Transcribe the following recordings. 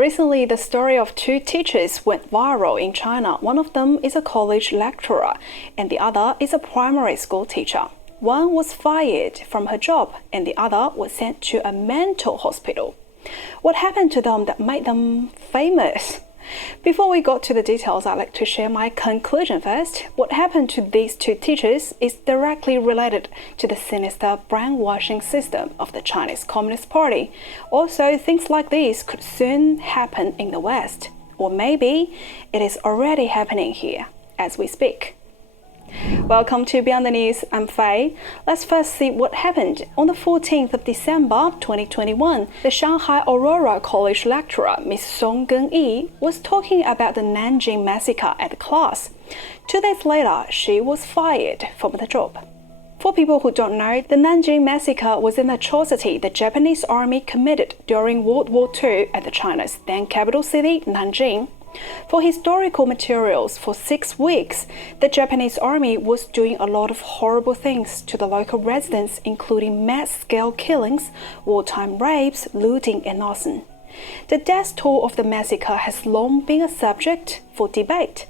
Recently, the story of two teachers went viral in China. One of them is a college lecturer, and the other is a primary school teacher. One was fired from her job, and the other was sent to a mental hospital. What happened to them that made them famous? Before we go to the details, I'd like to share my conclusion first. What happened to these two teachers is directly related to the sinister brainwashing system of the Chinese Communist Party. Also, things like this could soon happen in the West, or maybe it is already happening here as we speak. Welcome to Beyond the News, I'm Faye. Let's first see what happened. On the 14th of December 2021, the Shanghai Aurora College lecturer, Miss Song Gen-yi, was talking about the Nanjing massacre at class. 2 days later, she was fired from the job. For people who don't know, the Nanjing massacre was an atrocity the Japanese army committed during World War II at China's then capital city, Nanjing. For historical materials, for 6 weeks, the Japanese army was doing a lot of horrible things to the local residents, including mass-scale killings, wartime rapes, looting, and arson. The death toll of the massacre has long been a subject for debate.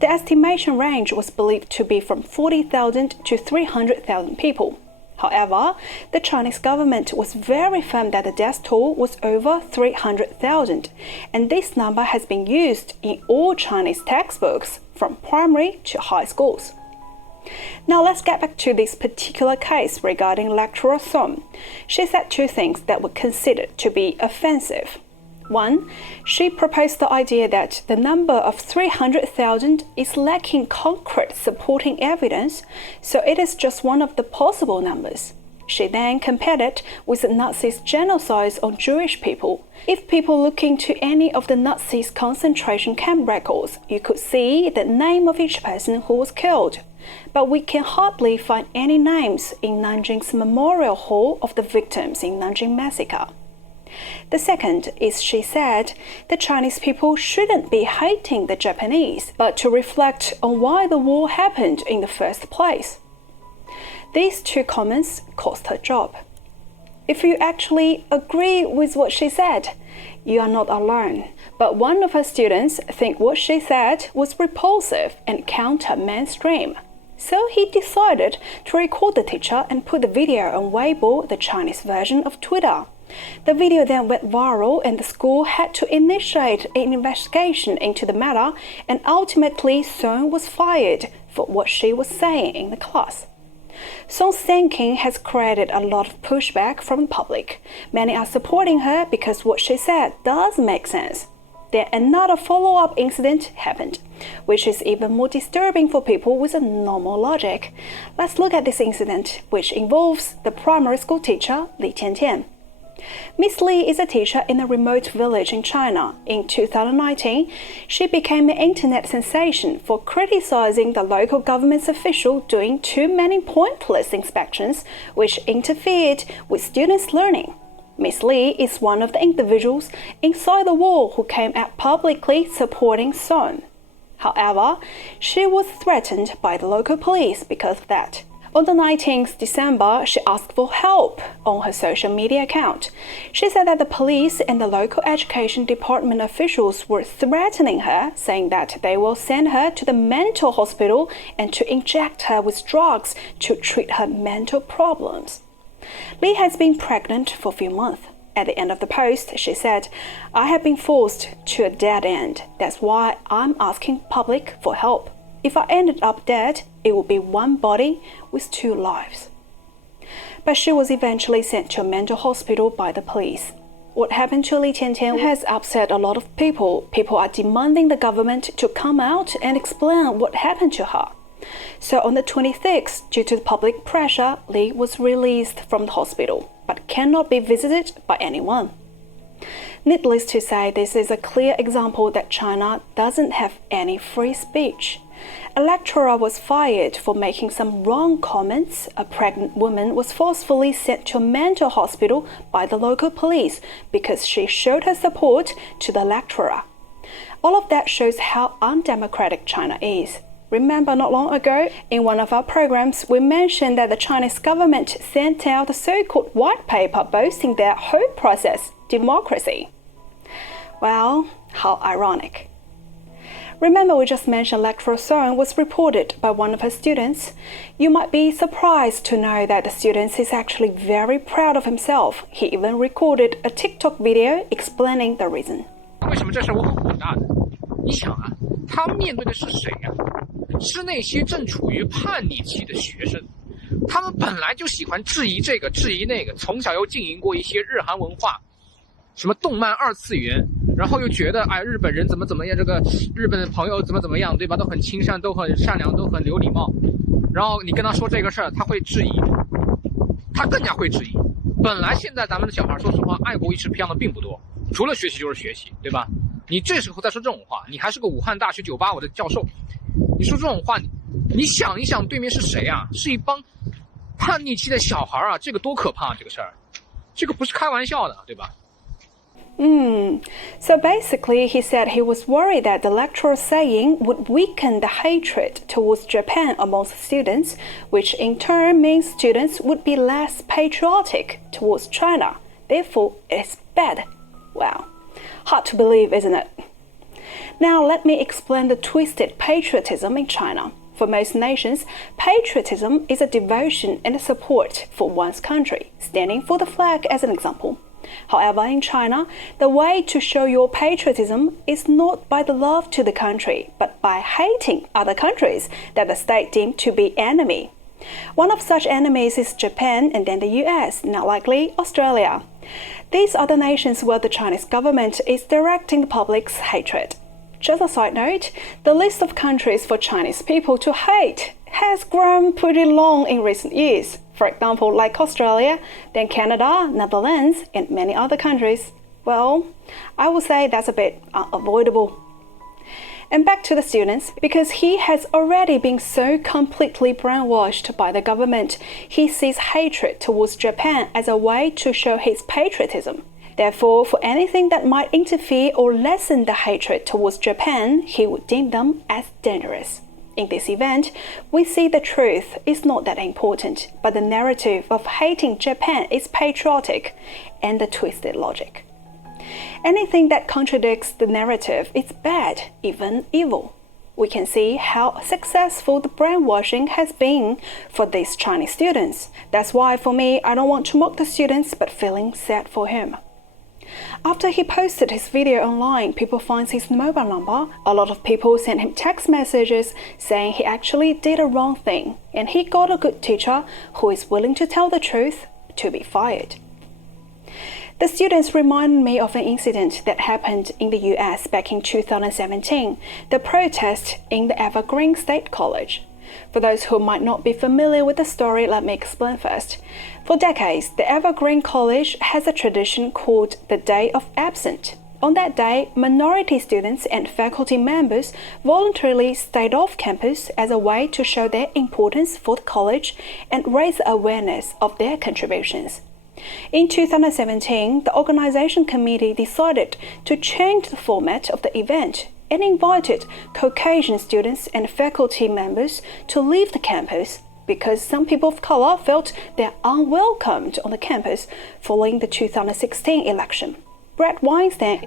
The estimation range was believed to be from 40,000 to 300,000 people. However, the Chinese government was very firm that the death toll was over 300,000, and this number has been used in all Chinese textbooks from primary to high schools. Now let's get back to this particular case regarding lecturer Song. She said 2 things that were considered to be offensive. 1. She proposed the idea that the number of 300,000 is lacking concrete supporting evidence, so it is just one of the possible numbers. She then compared it with the Nazis' genocide on Jewish people. If people look into any of the Nazis' concentration camp records, you could see the name of each person who was killed. But we can hardly find any names in Nanjing's memorial hall of the victims in Nanjing massacre. The second is she said the Chinese people shouldn't be hating the Japanese, but to reflect on why the war happened in the first place. These 2 comments cost her job. If you actually agree with what she said, you are not alone. But one of her students think what she said was repulsive and counter-mainstream. So he decided to record the teacher and put the video on Weibo, the Chinese version of Twitter. The video then went viral, and the school had to initiate an investigation into the matter, and ultimately Song was fired for what she was saying in the class. Song's thinking has created a lot of pushback from the public. Many are supporting her because what she said does make sense. Then another follow-up incident happened, which is even more disturbing for people with a normal logic. Let's look at this incident, which involves the primary school teacher Li Tiantian. Miss Li is a teacher in a remote village in China. In 2019, she became an internet sensation for criticizing the local government's official doing too many pointless inspections, which interfered with students' learning. Miss Li is one of the individuals inside the wall who came out publicly supporting Song. However, she was threatened by the local police because of that. On the 19th December, she asked for help on her social media account. She said that the police and the local education department officials were threatening her, saying that they will send her to the mental hospital and to inject her with drugs to treat her mental problems. Li has been pregnant for a few months. At the end of the post, she said, "I have been forced to a dead end. That's why I'm asking public for help. If I ended up dead, it would be one body with 2 lives." But she was eventually sent to a mental hospital by the police. What happened to Li Tiantian has upset a lot of people. People are demanding the government to come out and explain what happened to her. So on the 26th, due to the public pressure, Li was released from the hospital, but cannot be visited by anyone. Needless to say, this is a clear example that China doesn't have any free speech. A lecturer was fired for making some wrong comments. A pregnant woman was forcefully sent to a mental hospital by the local police because she showed her support to the lecturer. All of that shows how undemocratic China is. Remember, not long ago, in one of our programs, we mentioned that the Chinese government sent out a so-called white paper boasting their whole process, democracy. Well, how ironic. Remember we just mentioned lecturer Song was reported by one of her students? You might be surprised to know that the student is actually very proud of himself. He even recorded a TikTok video explaining the reason. 为什么这事我很火大的？你想啊，他面对的是谁啊？是那些正处于叛逆期的学生，他们本来就喜欢质疑这个质疑那个，从小又经营过一些日韩文化，什么动漫二次元，然后又觉得哎日本人怎么样，这个日本的朋友怎么样，对吧？都很亲善，都很善良，都很有礼貌。然后你跟他说这个事儿，他会质疑，他更加会质疑。本来现在咱们的小孩，说实话，爱国意识培养的并不多，除了学习就是学习，对吧？你这时候再说这种话，你还是个武汉大学985的教授，你说这种话，你想一想，对面是谁啊？是一帮叛逆期的小孩啊，这个多可怕啊！这个事儿，这个不是开玩笑的，对吧？So basically, he said he was worried that the lecturer's saying would weaken the hatred towards Japan amongst students, which in turn means students would be less patriotic towards China. Therefore, it's bad. Wow. Hard to believe, isn't it? Now, let me explain the twisted patriotism in China. For most nations, patriotism is a devotion and a support for one's country, standing for the flag as an example. However, in China, the way to show your patriotism is not by the love to the country, but by hating other countries that the state deemed to be enemy. One of such enemies is Japan and then the US, not likely Australia. These are the nations where the Chinese government is directing the public's hatred. Just a side note, the list of countries for Chinese people to hate has grown pretty long in recent years. For example, like Australia, then Canada, Netherlands, and many other countries. Well, I would say that's a bit unavoidable. And back to the students, because he has already been so completely brainwashed by the government, he sees hatred towards Japan as a way to show his patriotism. Therefore, for anything that might interfere or lessen the hatred towards Japan, he would deem them as dangerous. In this event, we see the truth is not that important, but the narrative of hating Japan is patriotic and the twisted logic. Anything that contradicts the narrative is bad, even evil. We can see how successful the brainwashing has been for these Chinese students. That's why, for me, I don't want to mock the students, but feeling sad for him. After he posted his video online, people find his mobile number. A lot of people sent him text messages saying he actually did a wrong thing, and he got a good teacher who is willing to tell the truth to be fired. The students reminded me of an incident that happened in the US back in 2017, the protest in the Evergreen College. For those who might not be familiar with the story, let me explain first. For decades, the Evergreen College has a tradition called the Day of Absent. On that day, minority students and faculty members voluntarily stayed off campus as a way to show their importance for the college and raise awareness of their contributions. In 2017, the organization committee decided to change the format of the event and invited Caucasian students and faculty members to leave the campus because some people of color felt they're unwelcomed on the campus following the 2016 election. Bret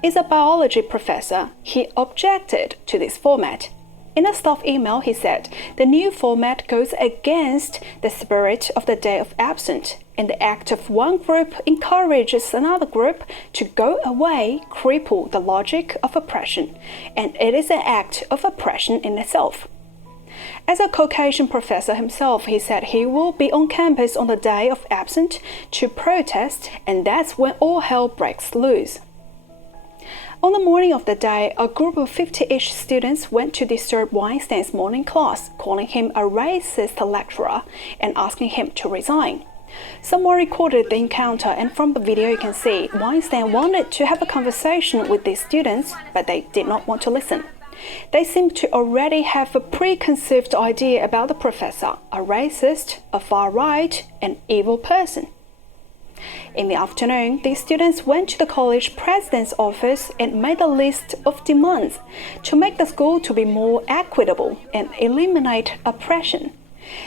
is a biology professor. He objected to this format. In a staff email, he said the new format goes against the spirit of the Day of Absent, and the act of one group encourages another group to go away, cripple the logic of oppression, and it is an act of oppression in itself. As a Caucasian professor himself, he said he will be on campus on the Day of Absent to protest, and that's when all hell breaks loose. On the morning of the day, a group of 50-ish students went to disturb Weinstein's morning class, calling him a racist lecturer and asking him to resign. Someone recorded the encounter, and from the video you can see Weinstein wanted to have a conversation with these students, but they did not want to listen. They seemed to already have a preconceived idea about the professor, a racist, a far-right, and evil person. In the afternoon, the students went to the college president's office and made a list of demands to make the school to be more equitable and eliminate oppression.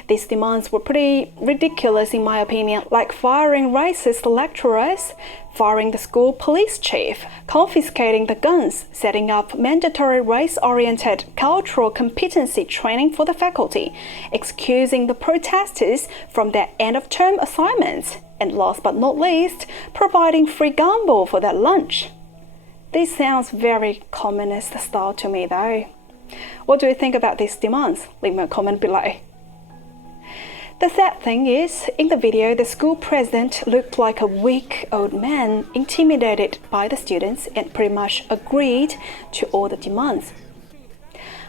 These demands were pretty ridiculous in my opinion, like firing racist lecturers, firing the school police chief, confiscating the guns, setting up mandatory race-oriented cultural competency training for the faculty, excusing the protesters from their end-of-term assignments, and last but not least, providing free gumbo for their lunch. This sounds very communist style to me though. What do you think about these demands? Leave me a comment below. The sad thing is, in the video, the school president looked like a weak old man intimidated by the students and pretty much agreed to all the demands.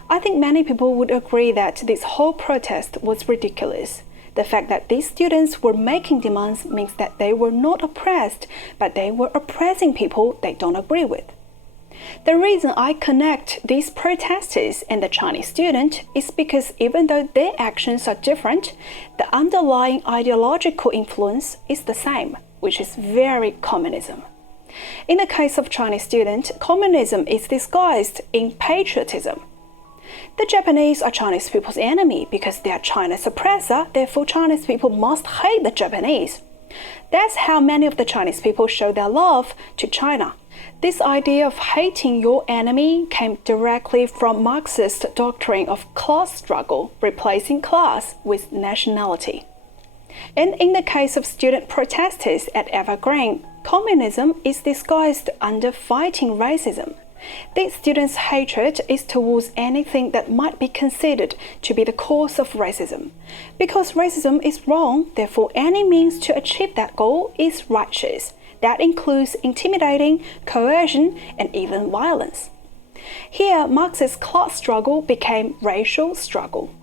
I think many people would agree that this whole protest was ridiculous. The fact that these students were making demands means that they were not oppressed, but they were oppressing people they don't agree with. The reason I connect these protesters and the Chinese student is because even though their actions are different, the underlying ideological influence is the same, which is very communism. In the case of Chinese student, communism is disguised in patriotism. The Japanese are Chinese people's enemy because they are China's oppressor, therefore Chinese people must hate the Japanese. That's how many of the Chinese people show their love to China. This idea of hating your enemy came directly from Marxist doctrine of class struggle, replacing class with nationality. And in the case of student protesters at Evergreen, communism is disguised under fighting racism. These students' hatred is towards anything that might be considered to be the cause of racism. Because racism is wrong, therefore any means to achieve that goal is righteous. That includes intimidating, coercion, and even violence. Here, Marxist class struggle became racial struggle.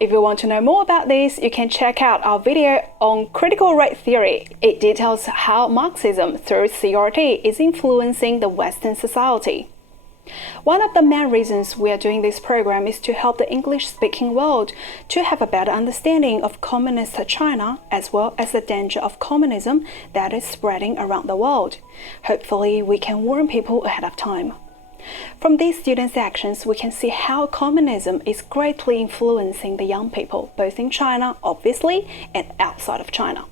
If you want to know more about this, you can check out our video on critical race theory. It details how Marxism through CRT is influencing the Western society. One of the main reasons we are doing this program is to help the English-speaking world to have a better understanding of communist China as well as the danger of communism that is spreading around the world. Hopefully, we can warn people ahead of time. From these students' actions, we can see how communism is greatly influencing the young people, both in China, obviously, and outside of China.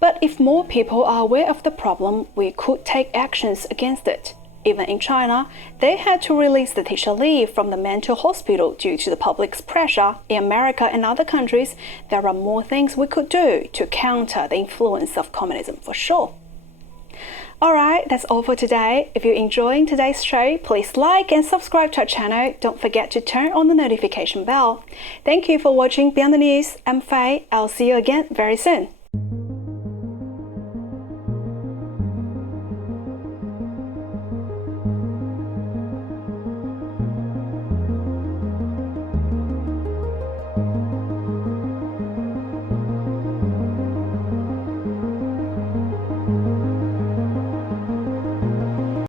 But if more people are aware of the problem, we could take actions against it. Even in China, they had to release the teacher Li from the mental hospital due to the public's pressure. In America and other countries, there are more things we could do to counter the influence of communism for sure. Alright, that's all for today. If you're enjoying today's show, please like and subscribe to our channel. Don't forget to turn on the notification bell. Thank you for watching Beyond the News. I'm Faye. I'll see you again very soon.